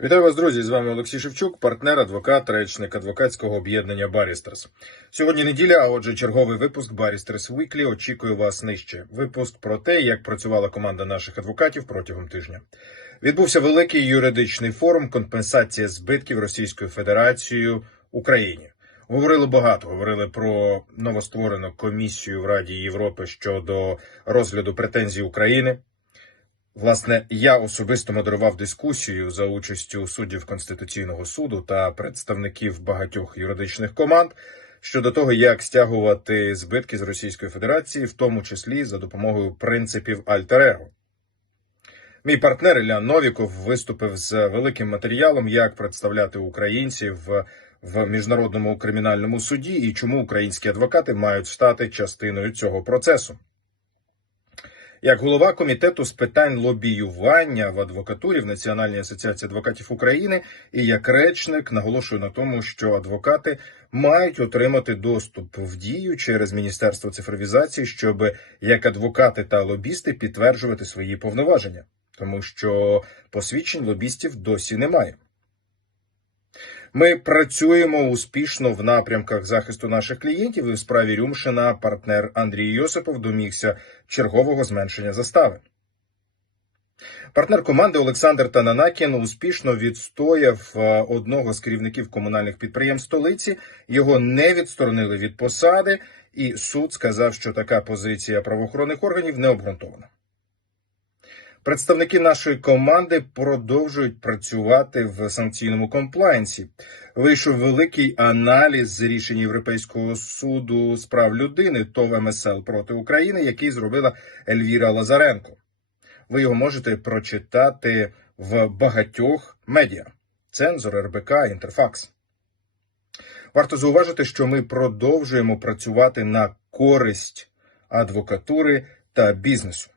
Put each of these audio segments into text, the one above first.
Вітаю вас, друзі! З вами Олексій Шевчук, партнер, адвокат, речник адвокатського об'єднання Барістерс. Сьогодні неділя, а отже, черговий випуск Барістерс Weekly очікує вас нижче. Випуск про те, як працювала команда наших адвокатів протягом тижня. Відбувся великий юридичний форум компенсація збитків Російською Федерацією Україні. Говорили багато. Говорили про новостворену комісію в Раді Європи щодо розгляду претензій України. Власне, я особисто модерував дискусію за участю суддів Конституційного суду та представників багатьох юридичних команд щодо того, як стягувати збитки з Російської Федерації, в тому числі за допомогою принципів Альтерего. Мій партнер Ілля Новіков виступив з великим матеріалом, як представляти українців в міжнародному кримінальному суді і чому українські адвокати мають стати частиною цього процесу. Як голова комітету з питань лобіювання в адвокатурі в Національній асоціації адвокатів України і як речник наголошую на тому, що адвокати мають отримати доступ в дію через Міністерство цифровізації, щоб як адвокати та лобісти підтверджувати свої повноваження, тому що посвідчень лобістів досі немає. Ми працюємо успішно в напрямках захисту наших клієнтів і в справі Рюмшина партнер Андрій Йосипов домігся чергового зменшення застави. Партнер команди Олександр Тананакін успішно відстояв е, одного з керівників комунальних підприємств столиці. Його не відсторонили від посади, і суд сказав, що така позиція правоохоронних органів не обґрунтована. Представники нашої команди продовжують працювати в санкційному комплайнсі. Вийшов великий аналіз рішень Європейського суду з прав людини ТОВ МСЛ проти України, який зробила Ельвіра Лазаренко. Ви його можете прочитати в багатьох медіа: Цензор, РБК, Інтерфакс. Варто зауважити, що ми продовжуємо працювати на користь адвокатури та бізнесу.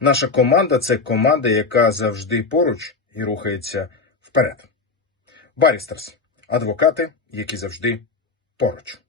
Наша команда це команда, яка завжди поруч і рухається вперед. Барістерс адвокати, які завжди поруч.